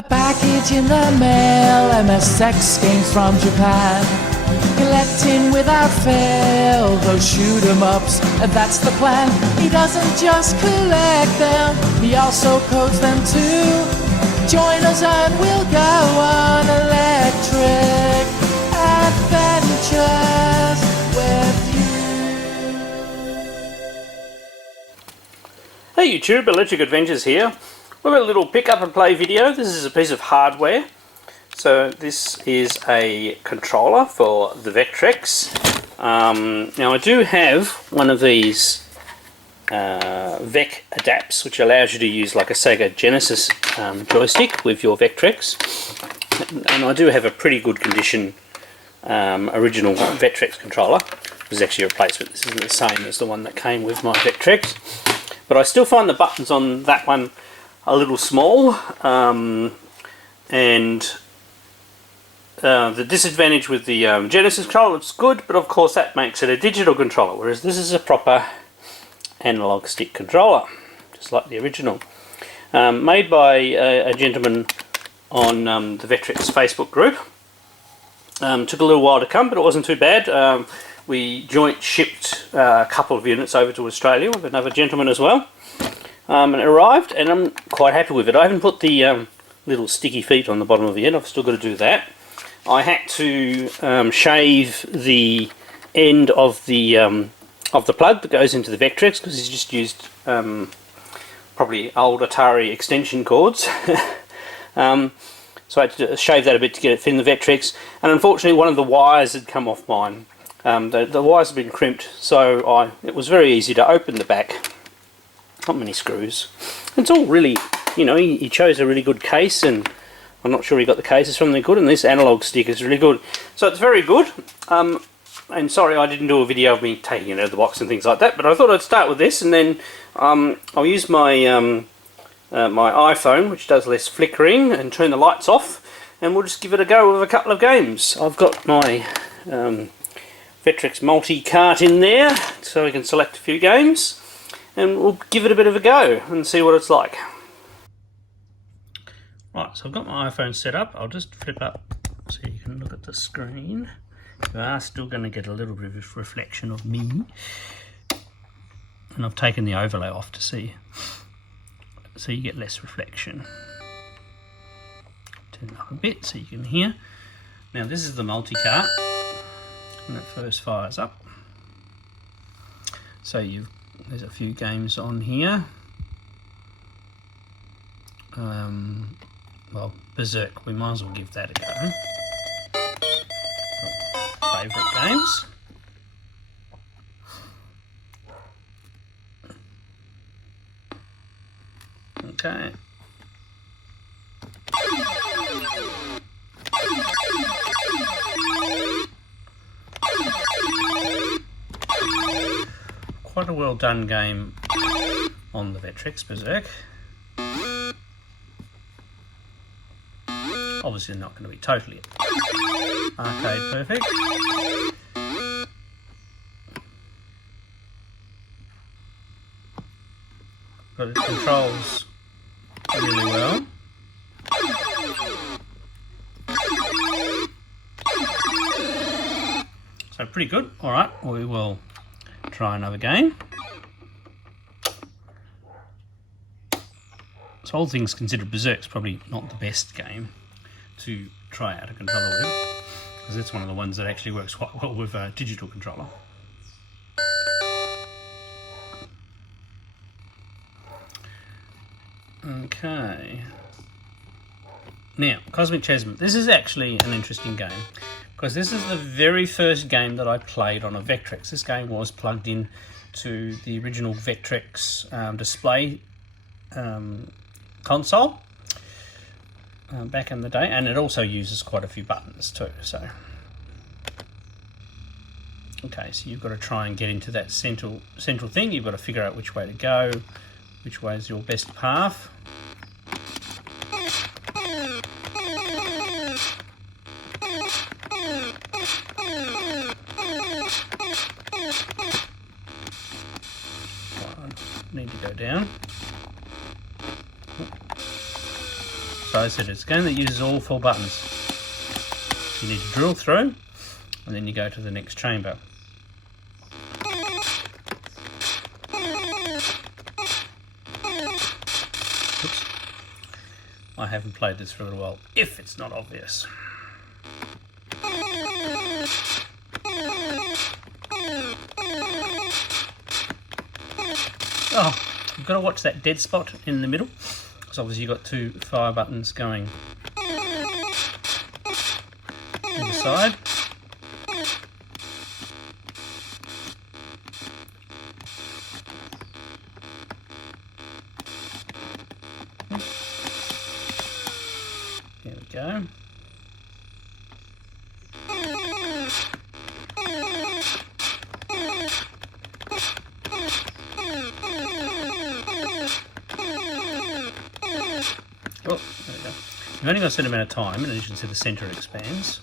A package in the mail, MSX games from Japan. Collecting without fail, those shoot 'em ups, and that's the plan. He doesn't just collect them, he also codes them too. Join us and we'll go on electric adventures with you. Hey YouTube, Electric Adventures here. We've got a little pick up and play video. This is a piece of hardware. So this is a controller for the Vectrex. Now I do have one of these Vec adapts, which allows you to use like a Sega Genesis joystick with your Vectrex. And I do have a pretty good condition original Vectrex controller. This is actually a replacement. This isn't the same as the one that came with my Vectrex. But I still find the buttons on that one a little small, and the disadvantage with the Genesis controller, it's good, but of course that makes it a digital controller, whereas this is a proper analog stick controller, just like the original. Made by a gentleman on the Vectrex Facebook group. Took a little while to come, but it wasn't too bad. We joint shipped a couple of units over to Australia with another gentleman as well. And it arrived, and I'm quite happy with it. I haven't put the little sticky feet on the bottom of it yet. I've still got to do that. I had to shave the end of the plug that goes into the Vectrex, because he's just used probably old Atari extension cords. So I had to shave that a bit to get it fit in the Vectrex, and unfortunately one of the wires had come off mine. The wires have been crimped, so it was very easy to open the back. Not many screws. It's all really, you know, he chose a really good case, and I'm not sure he got the cases from there good, and this analog stick is really good. So it's very good. And sorry I didn't do a video of me taking it out of the box and things like that, but I thought I'd start with this, and then I'll use my my iPhone, which does less flickering, and turn the lights off, and we'll just give it a go with a couple of games. I've got my Vectrex multi-cart in there, so we can select a few games, and we'll give it a bit of a go and see what it's like. Right, so I've got my iPhone set up. I'll just flip up so you can look at the screen. You are still going to get a little bit of reflection of me, and I've taken the overlay off to see, so you get less reflection. Turn it up a bit so you can hear. Now this is the multi-cart, and it first fires up. So there's a few games on here. Well, Berserk, we might as well give that a go. Favourite games. Okay. Quite a well done game on the Vectrex, Berserk. Obviously not going to be totally arcade perfect. But it controls really well. So pretty good. Alright, we will try another game. So all things considered, Berserk's probably not the best game to try out a controller with, because it's one of the ones that actually works quite well with a digital controller. Okay. Now, Cosmic Chasm. This is actually an interesting game, because this is the very first game that I played on a Vectrex. This game was plugged in to the original Vectrex display console back in the day, and it also uses quite a few buttons too. So, okay, so you've got to try and get into that central thing. You've got to figure out which way to go, which way is your best path. Need to go down. So I said it's a game that uses all 4 buttons. You need to drill through, and then you go to the next chamber. Oops. I haven't played this for a little while, if it's not obvious. Oh, you've got to watch that dead spot in the middle, because obviously you've got 2 fire buttons going either side. There we go. Oh, there we go. You've only got a certain amount of time, and as you can see, the centre expands.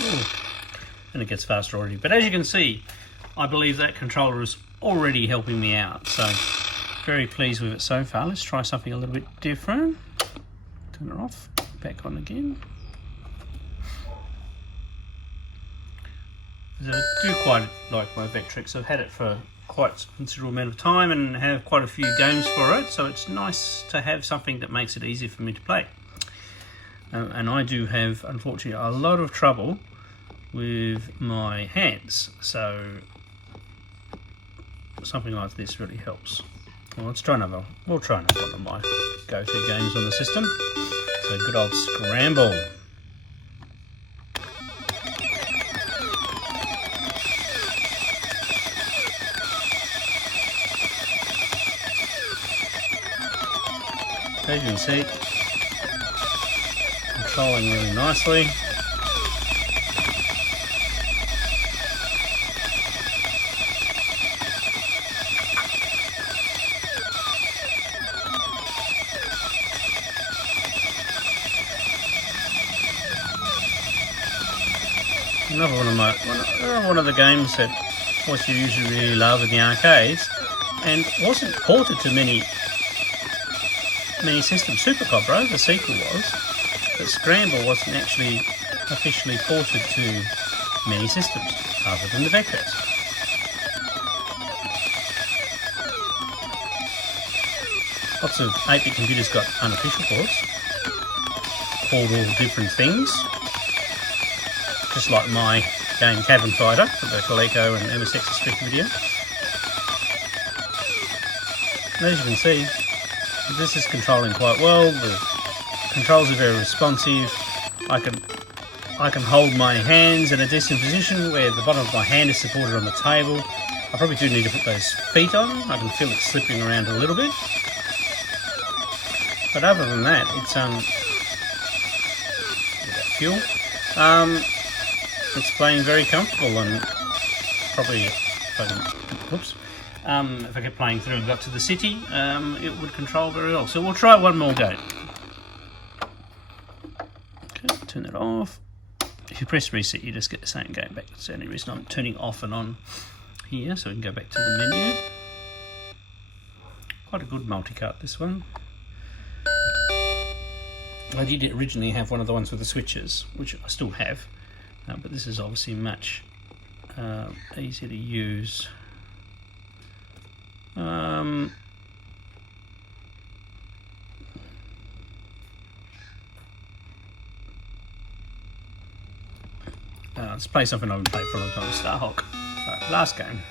Ooh. And it gets faster already. But as you can see, I believe that controller is already helping me out. So, very pleased with it so far. Let's try something a little bit different. Turn it off, back on again. I do quite like my Vectrex. I've had it for quite a considerable amount of time and have quite a few games for it, so it's nice to have something that makes it easy for me to play. And I do have, unfortunately, a lot of trouble with my hands, so something like this really helps. Well, let's try another. We'll try another one of my go-to games on the system. So good old Scramble. As you can see, controlling really nicely. Another one of the games that of course you usually really love in the arcades, and wasn't ported to many systems. Super Cobra, the sequel was, but Scramble wasn't actually officially ported to many systems other than the Vectrex. Lots of 8-bit computers got unofficial ports, called all different things, just like my game Cabin Fighter for the Coleco and MSX Spectravideo. And as you can see, this is controlling quite well. The controls are very responsive. I can hold my hands in a decent position where the bottom of my hand is supported on the table. I probably do need to put those feet on. I can feel it slipping around a little bit. But other than that, it's fuel. It's playing very comfortable, and probably if I kept playing through and got to the city, it would control very well. So we'll try one more game. Okay, turn that off. If you press reset, you just get the same game back. That's the only reason I'm turning off and on here, so we can go back to the menu. Quite a good multi-cut, this one. I did originally have one of the ones with the switches, which I still have, but this is obviously much easier to use. Let's play something I haven't played for a long time, Starhawk. Last game.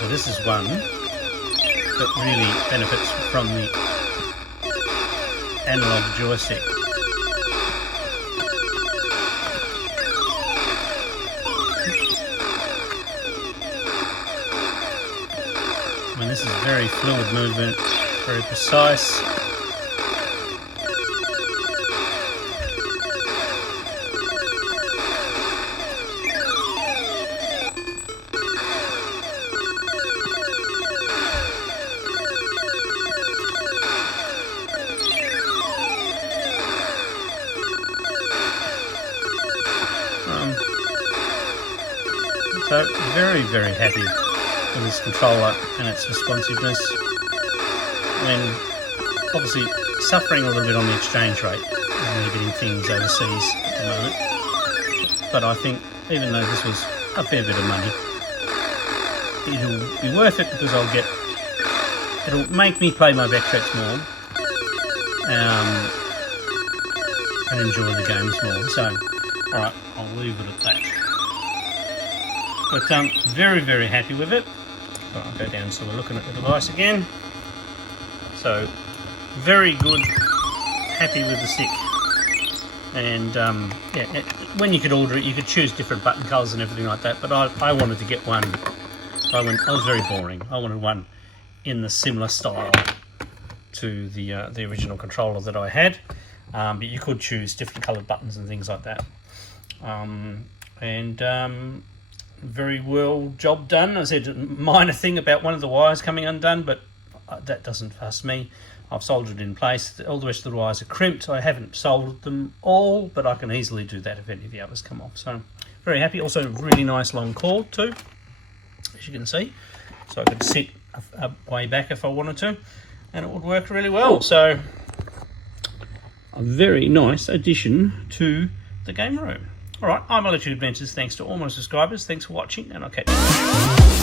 So this is one that really benefits from the analog joystick. I mean, this is very fluid movement, very precise. So very, very happy with this controller and its responsiveness. When obviously suffering a little bit on the exchange rate when you're getting things overseas at the moment. But I think even though this was a fair bit of money, it'll be worth it because it'll make me play my Vectrex more and enjoy the games more. So, alright, I'll leave it at that. But very, very happy with it. So I'll go down so we're looking at the device again. So, very good, happy with the stick. And yeah, when you could order it, you could choose different button colours and everything like that. But I wanted to get one. I was very boring. I wanted one in the similar style to the original controller that I had. But you could choose different coloured buttons and things like that. Very well job done. I said a minor thing about one of the wires coming undone, but that doesn't fuss me. I've soldered it in place. All the rest of the wires are crimped. I haven't soldered them all, but I can easily do that if any of the others come off. So very happy. Also really nice long cord too, as you can see. So I could sit way back if I wanted to, and it would work really well. So a very nice addition to the game room. All right, I'm Altitude Adventures. Thanks to all my subscribers. Thanks for watching, and I'll catch you.